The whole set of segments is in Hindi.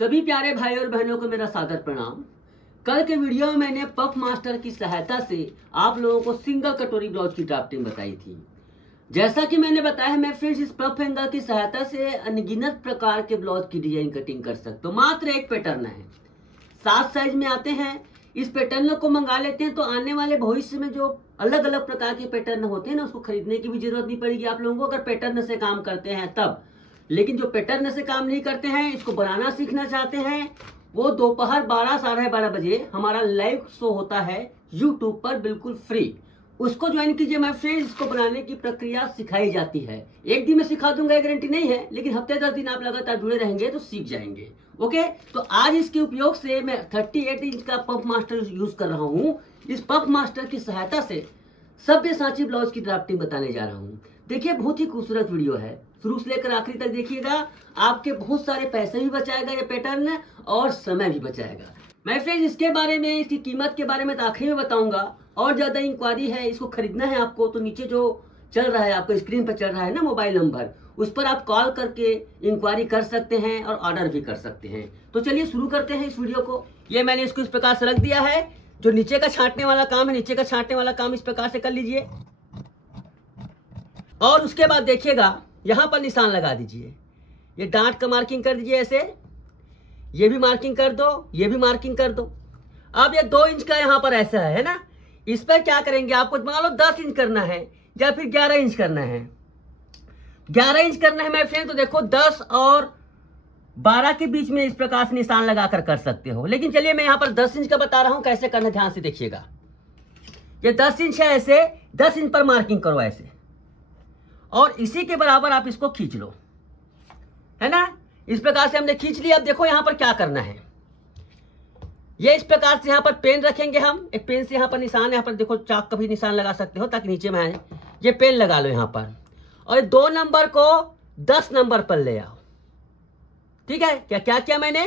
सभी प्यारे भाई और बहनों को मेरा सादर प्रणाम। कल के वीडियो में मैंने पफ मास्टर की सहायता से आप लोगों को सिंगल कटोरी ब्लाउज की ड्राफ्टिंग बताई थी। जैसा कि मैंने बताया, मैं फ्रेंड्स इस पफ हैंगर की सहायता से अनगिनत प्रकार के ब्लाउज की डिजाइन कटिंग कर सकते हो। मात्र एक पैटर्न है, 7 साइज में आते हैं। इस पैटर्न को मंगा लेते हैं तो आने वाले भविष्य में जो अलग अलग प्रकार के पैटर्न होते हैं ना, उसको खरीदने की भी जरूरत नहीं पड़ेगी आप लोगों को, अगर पैटर्न से काम करते हैं तब। लेकिन जो पैटर्न से काम नहीं करते हैं, इसको बनाना सीखना चाहते हैं, वो दोपहर 12 साढ़े 12 बजे हमारा लाइव शो होता है यूट्यूब पर, बिल्कुल फ्री। उसको ज्वाइन कीजिए माय फ्रेंड्स। इसको बनाने की प्रक्रिया सिखाई जाती है। एक दिन में सिखा दूंगा, ये गारंटी नहीं है, लेकिन हफ्ते 10 दिन आप लगातार जुड़े रहेंगे तो सीख जाएंगे। ओके, तो आज इसके उपयोग से मैं 38 इंच का पफ मास्टर यूज कर रहा हूँ। इस पफ मास्टर की सहायता से सब्यसाची ब्लाउज की ड्राफ्टिंग बताने जा रहा हूँ। देखिए, बहुत ही खूबसूरत वीडियो है, शुरू से लेकर आखिरी तक देखिएगा। आपके बहुत सारे पैसे भी बचाएगा ये पैटर्न, और समय भी बचाएगा। मैं फ्रेंड्स इसके बारे में, इसकी कीमत के बारे में तो आखिर में बताऊंगा। और ज्यादा इंक्वायरी है, इसको खरीदना है आपको, तो नीचे जो चल रहा है, आपको स्क्रीन पर चल रहा है ना मोबाइल नंबर, उस पर आप कॉल करके इंक्वायरी कर सकते हैं और ऑर्डर भी कर सकते हैं। तो चलिए शुरू करते हैं इस वीडियो को। ये मैंने इसको इस प्रकार से रख दिया है। जो नीचे का छांटने वाला काम है, नीचे का छांटने वाला काम इस प्रकार से कर लीजिए। और उसके बाद देखिएगा, यहां पर निशान लगा दीजिए। ये डांट का मार्किंग कर दीजिए ऐसे, ये भी मार्किंग कर दो, ये भी मार्किंग कर दो। अब ये 2 इंच का यहां पर ऐसा है ना, इस पर क्या करेंगे, आपको मान लो 10 इंच करना है या फिर 11 इंच करना है। 11 इंच करना है मेरे फ्रेंड, तो देखो 10 और 12 के बीच में इस प्रकार से निशान लगाकर कर सकते हो। लेकिन चलिए मैं यहां पर 10 इंच का बता रहा हूं कैसे करना, ध्यान से देखिएगा। ये 10 इंच है, ऐसे 10 इंच पर मार्किंग करो ऐसे, और इसी के बराबर आप इसको खींच लो, है ना। इस प्रकार से हमने खींच लिया। अब देखो यहां पर क्या करना है, ये इस प्रकार से यहां पर पेन रखेंगे हम। एक पेन से यहां पर निशान, यहां पर देखो चाक का भी निशान लगा सकते हो ताकि नीचे में आए। ये पेन लगा लो यहां पर, और 2 नंबर को 10 नंबर पर ले आओ। ठीक है, क्या क्या किया मैंने,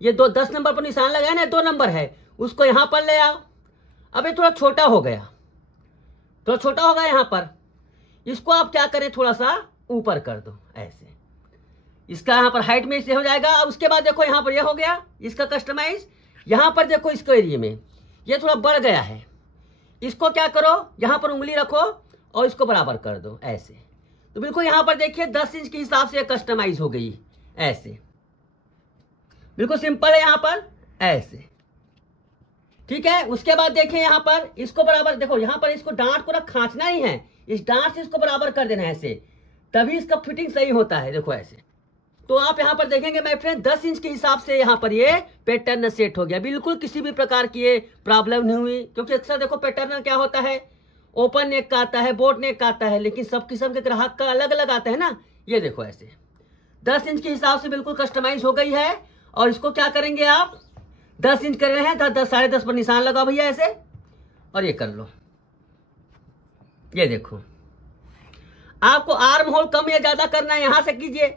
ये 10 नंबर पर निशान लगाया ना, 2 नंबर है, उसको यहां पर ले आओ। अब ये थोड़ा छोटा हो गया, थोड़ा छोटा होगा यहां पर, इसको आप क्या करें, थोड़ा सा ऊपर कर दो ऐसे, इसका यहां पर हाइट में से हो जाएगा। अब उसके बाद देखो यहां पर ये हो गया इसका कस्टमाइज। यहां पर देखो इसको एरिया में ये थोड़ा बढ़ गया है, इसको क्या करो, यहां पर उंगली रखो और इसको बराबर कर दो ऐसे। तो बिल्कुल यहां पर देखिए 10 इंच के हिसाब से कस्टमाइज हो गई ऐसे, बिल्कुल सिंपल है यहां पर ऐसे। ठीक है, उसके बाद देखिए यहां पर इसको बराबर, देखो यहां पर इसको डांट को ना खांचना ही है, इस डांट से इसको बराबर कर देना है ऐसे, तभी इसका फिटिंग सही होता है। देखो ऐसे, तो आप यहां पर देखेंगे माय फ्रेंड 10 इंच के हिसाब से यहां पर ये पैटर्न सेट हो गया। बिल्कुल किसी भी प्रकार की ये प्रॉब्लम नहीं हुई, क्योंकि अक्सर देखो पैटर्न क्या होता है, ओपन नेक का आता है, बोट नेक का आता है, लेकिन सब किस्म के ग्राहक का अलग अलग आता है ना। ये देखो ऐसे 10 इंच के हिसाब से बिल्कुल कस्टमाइज हो गई है। और इसको क्या करेंगे आप, 10 इंच कर रहे हैं, 10 साढ़े 10 पर निशान लगाओ भैया ऐसे, और ये कर लो। ये देखो, आपको आर्म होल कम या ज्यादा करना है यहां से कीजिए,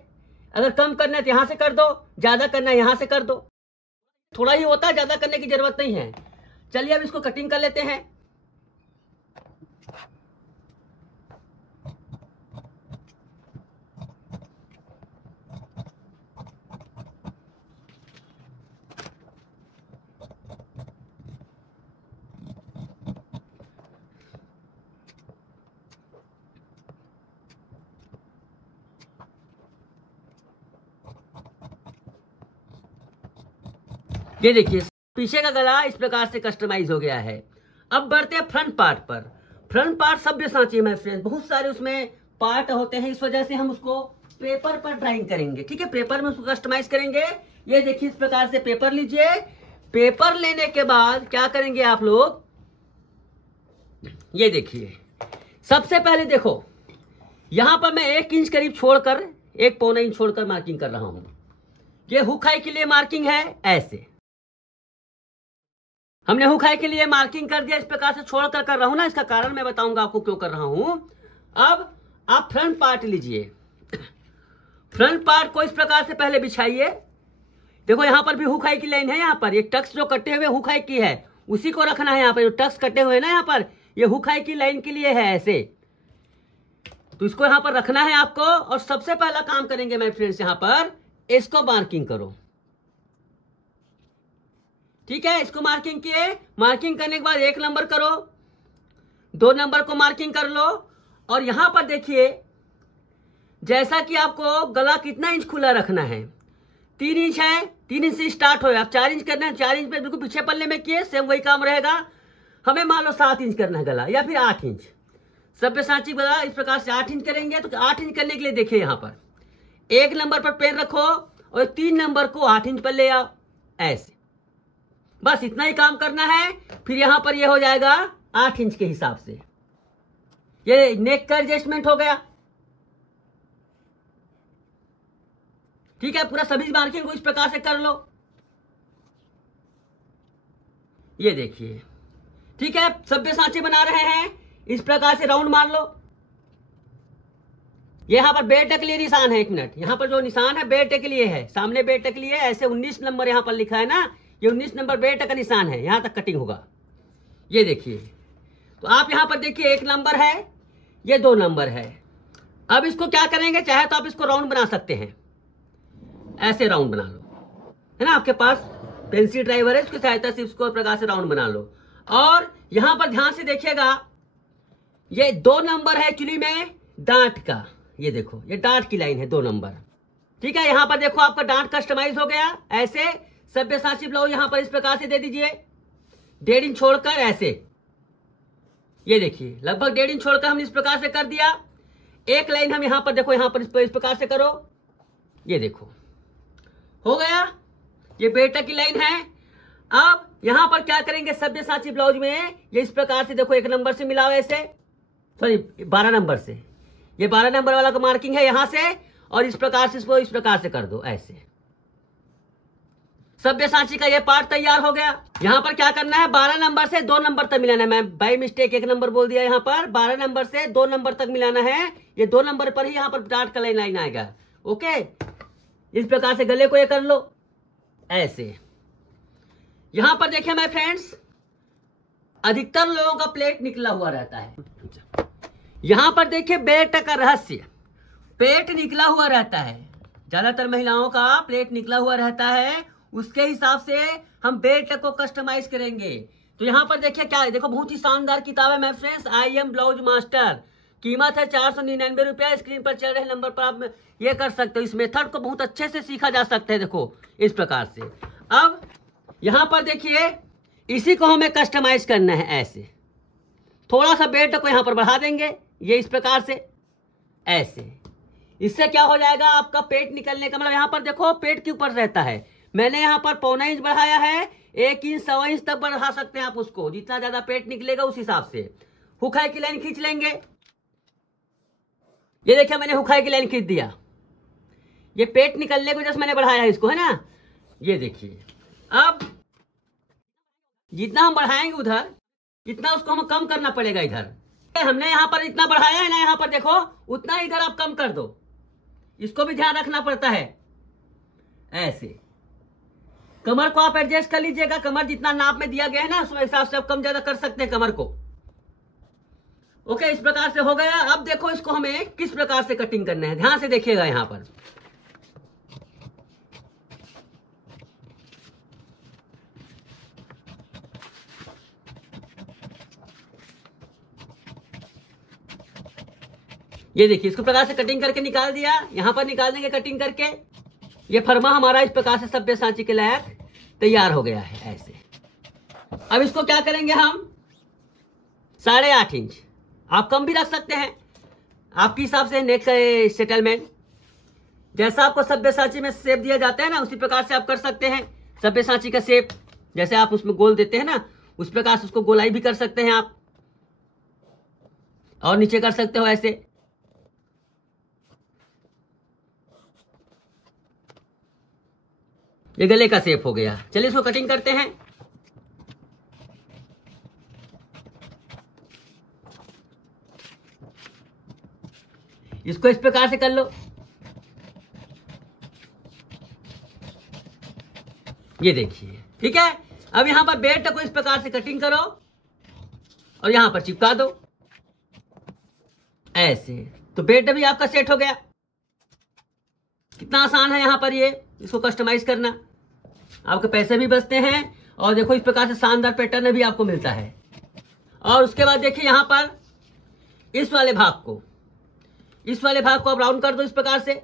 अगर कम करना है तो यहां से कर दो, ज्यादा करना है यहां से कर दो। थोड़ा ही होता है, ज्यादा करने की जरूरत नहीं है। चलिए अब इसको कटिंग कर लेते हैं। ये देखिए पीछे का गला इस प्रकार से कस्टमाइज हो गया है। अब बढ़ते हैं फ्रंट पार्ट पर। फ्रंट पार्ट सब्यसाची में फ्रेंड्स बहुत सारे उसमें पार्ट होते हैं, इस वजह से हम उसको पेपर पर ड्राइंग करेंगे। ठीक है, पेपर में उसको कस्टमाइज करेंगे। ये देखिए इस प्रकार से पेपर लीजिए। पेपर लेने के बाद क्या करेंगे आप लोग, ये देखिए सबसे पहले देखो यहां पर मैं 1 इंच करीब छोड़कर, 1 पौना इंच छोड़कर मार्किंग कर रहा हूं। ये हुकाई के लिए मार्किंग है ऐसे, हमने हुकाई के लिए मार्किंग कर दिया, इस प्रकार से छोड़कर कर रहा हूं ना, इसका कारण मैं बताऊंगा आपको क्यों कर रहा हूं। अब आप फ्रंट पार्ट लीजिए, फ्रंट पार्ट को इस प्रकार से पहले बिछाइए। देखो यहां पर भी हुकाई की लाइन है, यहां पर एक टक्स जो कटे हुए हुकाई की है उसी को रखना है। यहां पर जो टक्स कटे हुए ना, यहां पर ये हुकाई की लाइन के लिए है ऐसे, तो इसको यहां पर रखना है आपको। और सबसे पहला काम करेंगे मैं फ्रेंड्स, यहां पर इसको मार्किंग करो। ठीक है, इसको मार्किंग किए। मार्किंग करने के बाद 1 नंबर करो, 2 नंबर को मार्किंग कर लो। और यहां पर देखिए, जैसा कि आपको गला कितना इंच खुला रखना है, 3 इंच है, 3 इंच से स्टार्ट हो। आप 4 इंच करना है, 4 इंच पे बिल्कुल पीछे पल्ले में किए, सेम वही काम रहेगा। हमें मान लो 7 इंच करना है गला, या फिर 8 इंच। सब्यसाची गला इस प्रकार से 8 इंच करेंगे। तो 8 इंच करने के लिए देखिए, यहां पर 1 नंबर पर पेन रखो और 3 नंबर को 8 इंच पर ले आओ, ऐसे। बस इतना ही काम करना है। फिर यहां पर ये हो जाएगा 8 इंच के हिसाब से। ये नेक का एडजस्टमेंट हो गया। ठीक है, पूरा सभी मार्किंग को इस प्रकार से कर लो। ये देखिए, ठीक है, सब्यसाची बना रहे हैं, इस प्रकार से राउंड मार लो। यहां पर बेटे के लिए निशान है, 1 मिनट, यहां पर जो निशान है बेटे के लिए है, सामने बेटे के लिए। ऐसे 19 नंबर यहां पर लिखा है ना, ये 19 नंबर बेटे का निशान है, यहां तक कटिंग होगा। ये देखिए, तो आप यहां पर देखिए 1 नंबर है, ये 2 नंबर है। अब इसको क्या करेंगे, चाहे तो आप इसको राउंड बना सकते हैं, ऐसे राउंड बना लो, है ना। आपके पास पेंसिल ड्राइवर है, उसकी सहायता से इसको प्रकार से राउंड बना लो। और यहां पर ध्यान से देखिएगा, ये 2 नंबर है एक्चुअली में डांट का। ये देखो, ये डांट की लाइन है 2 नंबर। ठीक है, यहां पर देखो आपका डांट कस्टमाइज हो गया। ऐसे सब्यसाची ब्लाउज यहां पर इस प्रकार से दे दीजिए, 1.5 इंच छोड़कर ऐसे। ये देखिए, लगभग 1.5 इंच छोड़कर हमने इस प्रकार से कर दिया। एक लाइन हम यहां पर देखो, यहां पर इस प्रकार से करो। ये देखो, हो गया, ये बेटा की लाइन है। अब यहां पर क्या करेंगे, सब्यसाची ब्लाउज में ये इस प्रकार से देखो 1 नंबर से मिलाओ, ऐसे, सॉरी 12 नंबर से। ये 12 नंबर वाला का मार्किंग है यहां से, और इस प्रकार से इसको इस प्रकार से कर दो, ऐसे। सब्यसाची का ये पार्ट तैयार हो गया। यहां पर क्या करना है, 12 नंबर से 2 नंबर तक मिलाना है। मैं बाई मिस्टेक 1 नंबर बोल दिया, यहां पर 12 नंबर से 2 नंबर तक मिलाना है। ये 2 नंबर पर ही यहां पर डार्ट का लाइन आएगा। ओके, इस प्रकार से गले को ये कर लो, ऐसे। यहां पर देखिए माय फ्रेंड्स, अधिकतर लोगों का प्लेट निकला हुआ रहता है। यहां पर देखिए बेल्ट का रहस्य, पेट निकला हुआ रहता है। ज्यादातर महिलाओं का प्लेट निकला हुआ रहता है, उसके हिसाब से हम बेल्ट को कस्टमाइज करेंगे। तो यहां पर देखिए क्या है, देखो बहुत ही शानदार किताब है my friends, I am blouse master. कीमत है 499 रुपया। स्क्रीन पर चल रहे नंबर पर आप ये कर सकते हो। इस मेथड को बहुत अच्छे से सीखा जा सकता है, देखो इस प्रकार से। अब यहां पर देखिए, इसी को हमें कस्टमाइज करना है, ऐसे। थोड़ा सा बेल्ट को यहां पर बढ़ा देंगे, ये इस प्रकार से, ऐसे। इससे क्या हो जाएगा, आपका पेट निकलने का मतलब, यहां पर देखो पेट के ऊपर रहता है। मैंने यहां पर 1.25 इंच बढ़ाया है, 1 इंच 1.25 इंच तक बढ़ा सकते हैं आप उसको, जितना ज्यादा पेट निकलेगा उस हिसाब से। हुखाई की लाइन खींच लेंगे। ये देखिए, मैंने हुखाई की लाइन खींच दिया। ये पेट निकलने को जैसे मैंने बढ़ाया है इसको, है ना। ये देखिए, अब जितना हम बढ़ाएंगे उधर, इतना उसको हमें कम करना पड़ेगा इधर। हमने यहां पर इतना बढ़ाया है ना, यहां पर देखो, उतना इधर आप कम कर दो। इसको भी ध्यान रखना पड़ता है, ऐसे। कमर को आप एडजस्ट कर लीजिएगा, कमर जितना नाप में दिया गया है ना, उस हिसाब से आप कम ज्यादा कर सकते हैं कमर को। ओके, इस प्रकार से हो गया। अब देखो इसको हमें किस प्रकार से कटिंग करना है, ध्यान से देखिएगा। यहां पर ये देखिए, इसको प्रकार से कटिंग करके निकाल दिया। यहां पर निकाल देंगे कटिंग करके। ये फरमा हमारा इस प्रकार से सब्यसाची के लायक तैयार हो गया है, ऐसे। अब इसको क्या करेंगे हम, 8.5 इंच, आप कम भी रख सकते हैं आपके हिसाब से। नेक सेटलमेंट जैसा आपको सब्यसाची में शेप दिया जाता है ना, उसी प्रकार से आप कर सकते हैं। सब्यसाची का शेप जैसे आप उसमें गोल देते हैं ना, उस प्रकार से उसको गोलाई भी कर सकते हैं आप, और नीचे कर सकते हो ऐसे। ये गले का शेप हो गया। चलिए इसको कटिंग करते हैं। इसको इस प्रकार से कर लो। ये देखिए, ठीक है। अब यहां पर बेल्ट को इस प्रकार से कटिंग करो और यहां पर चिपका दो, ऐसे। तो बेल्ट भी आपका सेट हो गया। कितना आसान है यहां पर ये इसको कस्टमाइज करना। आपके पैसे भी बचते हैं और देखो इस प्रकार से शानदार पैटर्न भी आपको मिलता है। और उसके बाद देखिए यहाँ पर इस वाले भाग को आप राउंड कर दो इस प्रकार से।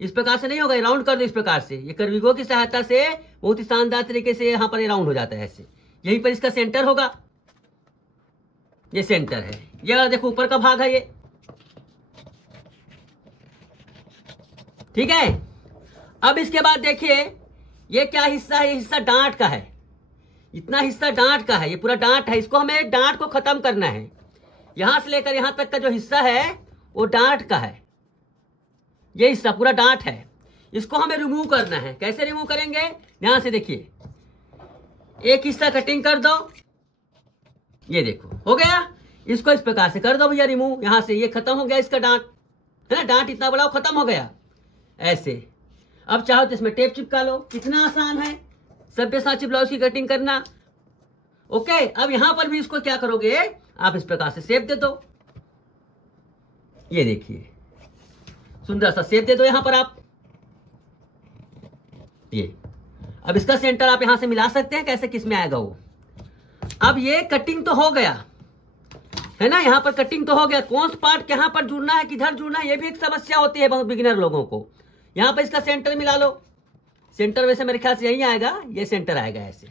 इस प्रकार से नहीं होगा, राउंड कर दो इस प्रकार से। ये कर्विगो की सहायता से बहुत ही शानदार तरीके से यहाँ पर ये राउंड हो जाता है ऐसे। यहीं पर इसका सेंटर होगा, ये सेंटर है। ये वाला देखो ऊपर का भाग है ये, ठीक है। अब इसके बाद देखिए ये क्या हिस्सा है, ये हिस्सा डांट का है। इतना हिस्सा डांट का है, ये पूरा डांट है। इसको हमें डांट को खत्म करना है। यहां से लेकर यहां तक का जो हिस्सा है वो डांट का है। ये हिस्सा पूरा डांट है, इसको हमें रिमूव करना है। कैसे रिमूव करेंगे, ध्यान से देखिए। एक हिस्सा कटिंग कर दो, ये देखो हो गया। इसको इस प्रकार से कर दो भैया रिमूव। यहां से ये खत्म हो गया इसका डांट, है ना। डांट इतना बड़ा वो खत्म हो गया ऐसे। अब चाहो तो इसमें टेप चिपका लो। कितना आसान है सब्यसाची ब्लाउज की कटिंग करना। ओके, अब यहां पर भी इसको क्या करोगे, आप इस प्रकार से शेप दे दो। ये देखिए सुंदर सा शेप दे दो यहां पर आप। ये अब इसका सेंटर आप यहां से मिला सकते हैं, कैसे किस में आएगा वो। अब ये कटिंग तो हो गया है ना, यहां पर कटिंग तो हो गया। कौन सा पार्ट कहां पर जुड़ना है, किधर जुड़ना है, ये भी एक समस्या होती है बहुत बिगिनर लोगों को। यहां पर इसका सेंटर मिला लो। सेंटर वैसे मेरे ख्याल से यही आएगा, ये सेंटर आएगा ऐसे।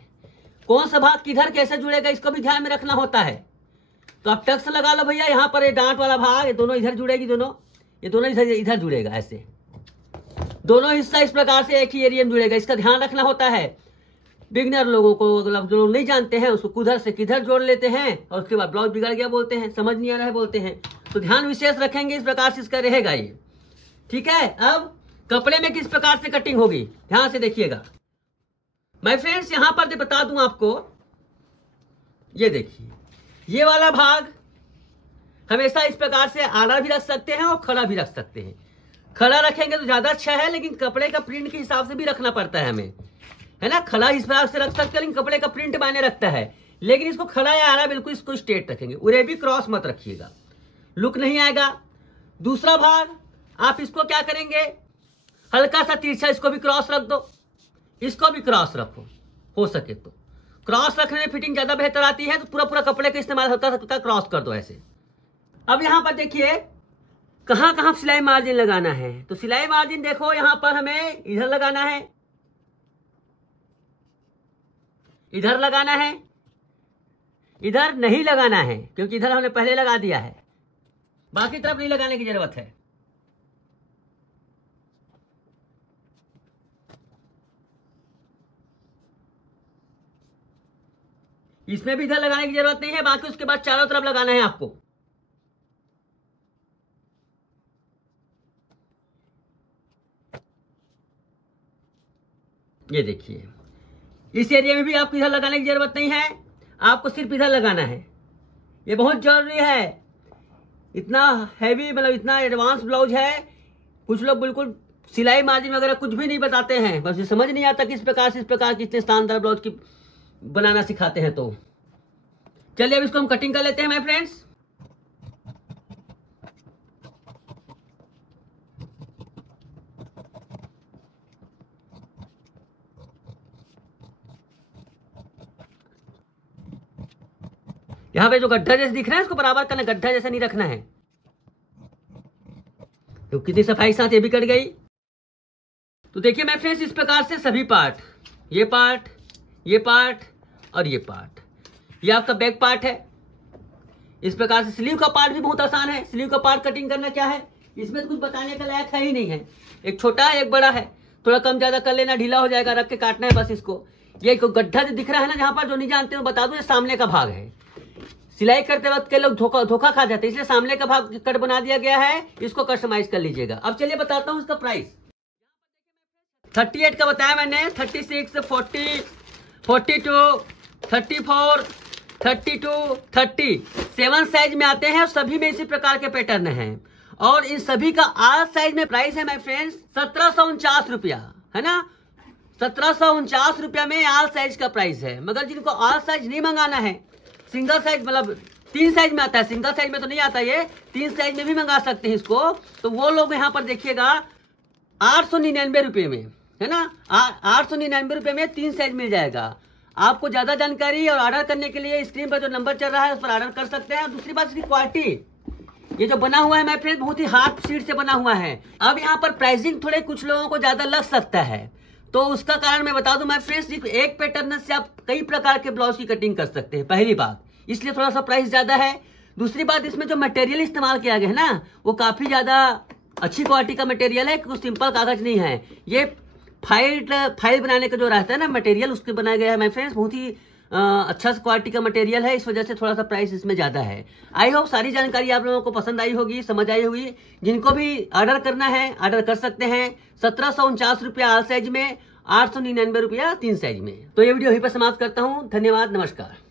कौन सा भाग किधर कैसे जुड़ेगा इसको भी ध्यान में रखना होता है। तो आप टक्स लगा लो भैया। यहाँ पर ये डांट वाला भाग, ये दोनों इधर जुड़ेगी, दोनों ये दोनों इधर जुड़ेगा ऐसे। दोनों हिस्सा इस प्रकार से एक ही एरिया में जुड़ेगा, इसका ध्यान रखना होता है। बिगनर लोगों को, मतलब जो लोग नहीं जानते हैं उसको किधर से किधर जोड़ लेते हैं और उसके बाद ब्लाउज बिगड़ गया बोलते हैं, समझ नहीं आ रहा है बोलते हैं। तो ध्यान विशेष रखेंगे, इस प्रकार से इसका रहेगा ये, ठीक है। अब कपड़े में किस प्रकार से कटिंग होगी ध्यान से देखिएगा माय फ्रेंड्स। यहां पर बता दूं आपको, ये देखिए ये वाला भाग हमेशा इस प्रकार से आड़ा भी रख सकते हैं और खड़ा भी रख सकते हैं। खड़ा रखेंगे तो ज्यादा अच्छा है, लेकिन कपड़े का प्रिंट के हिसाब से भी रखना पड़ता है हमें, है ना। खड़ा इस प्रकार से रख सकते हैं, लेकिन कपड़े का प्रिंट मायने रखता है। लेकिन इसको खड़ा या आड़ा बिल्कुल इसको स्ट्रेट रखेंगे, उरे भी क्रॉस मत रखिएगा, लुक नहीं आएगा। दूसरा भाग आप इसको क्या करेंगे, हल्का सा तिरछा इसको भी क्रॉस रख दो, इसको भी क्रॉस रखो हो सके तो। क्रॉस रखने में फिटिंग ज्यादा बेहतर आती है, तो पूरा पूरा कपड़े का इस्तेमाल हल्का हल्का क्रॉस कर दो ऐसे। अब यहां पर देखिए कहां कहां सिलाई मार्जिन लगाना है। तो सिलाई मार्जिन देखो यहां पर हमें इधर लगाना है, इधर लगाना है, इधर नहीं लगाना है क्योंकि इधर हमने पहले लगा दिया है। बाकी तरफ नहीं लगाने की जरूरत है। इसमें भी इधर लगाने की जरूरत नहीं है, बाकी उसके बाद चारों तरफ लगाना है आपको। ये देखिए इस एरिया में भी आपको इधर लगाने की जरूरत नहीं है, आपको सिर्फ इधर लगाना है। ये बहुत जरूरी है। इतना हैवी, मतलब इतना एडवांस ब्लाउज है, कुछ लोग बिल्कुल सिलाई मार्जिन वगैरह कुछ भी नहीं बताते हैं, बस ये समझ नहीं आता किस प्रकार से इस प्रकार की इतने शानदार ब्लाउज की बनाना सिखाते हैं। तो चलिए अब इसको हम कटिंग कर लेते हैं माय फ्रेंड्स। यहां पे जो गड्ढा जैसे दिख रहा है इसको बराबर करना, गड्ढा जैसा नहीं रखना है। तो कितनी सफाई के साथ ये भी कट गई। तो देखिए माय फ्रेंड्स इस प्रकार से सभी पार्ट, ये पार्ट, ये पार्ट और ये पार्ट, ये आपका बैक पार्ट है। इस प्रकार से स्लीव का पार्ट भी बहुत आसान है। स्लीव का पार्ट कटिंग करना क्या है, इसमें तो कुछ बताने का लायक है ही नहीं है। एक छोटा है एक बड़ा है, थोड़ा कम ज्यादा कर लेना, ढीला हो जाएगा, रख के काटना है बस इसको। ये गड्ढा जो दिख रहा है ना जहां पर, जो नहीं जानते हो बता दो, ये सामने का भाग है। सिलाई करते वक्त के लोग धोखा खा जाते हैं, इसलिए सामने का भाग कट बना दिया गया है, इसको कस्टमाइज कर लीजिएगा। अब चलिए बताता हूं इसका प्राइस। 38 का बताया मैंने, 36, 40, 42, 34, 32, 30 7 साइज में आते हैं और सभी में इसी प्रकार के पैटर्न हैं। और इन सभी का आल साइज में प्राइस है माय फ्रेंड्स 1749 रुपया, है ना। 1749 रुपया में आल साइज का प्राइस है। मगर जिनको आल साइज नहीं मंगाना है, सिंगल साइज मतलब 3 साइज में आता है, सिंगल साइज में तो नहीं आता, ये 3 साइज में भी मंगा सकते हैं इसको। तो वो लोग यहाँ पर देखिएगा 899 रुपये में, है ना। 899 रुपये में 3 साइज मिल जाएगा। आपको ज्यादा जानकारी और ऑर्डर करने के लिए स्क्रीन पर जो नंबर चल रहा है उस पर ऑर्डर कर सकते हैं। और दूसरी बात, इसकी क्वालिटी, ये जो बना हुआ है माय फ्रेंड बहुत ही हार्ड शीट से बना हुआ है। अब यहाँ पर प्राइसिंग थोड़े कुछ लोगों को ज्यादा लग सकता है, तो उसका कारण मैं बता दूं माय फ्रेंड्स, सिर्फ एक पैटर्न से आप कई प्रकार के ब्लाउज की कटिंग कर सकते हैं, पहली बात, इसलिए थोड़ा सा प्राइस ज्यादा है। दूसरी बात, इसमें जो मटेरियल इस्तेमाल किया गया है ना, वो काफी ज्यादा अच्छी क्वालिटी का मटेरियल है, कुछ सिंपल कागज नहीं है। ये फाइल बनाने का जो रहता है ना मटेरियल, उसके बनाया गया है माय फ्रेंड्स, बहुत ही अच्छा क्वालिटी का मटेरियल है, इस वजह से थोड़ा सा प्राइस इसमें ज्यादा है। आई होप सारी जानकारी आप लोगों को पसंद आई होगी, समझ आई होगी। जिनको भी ऑर्डर करना है ऑर्डर कर सकते हैं। 1749 रुपया ऑल साइज में, 899 रुपया 3 साइज में। तो ये वीडियो यहीं पर समाप्त करता हूँ। धन्यवाद, नमस्कार।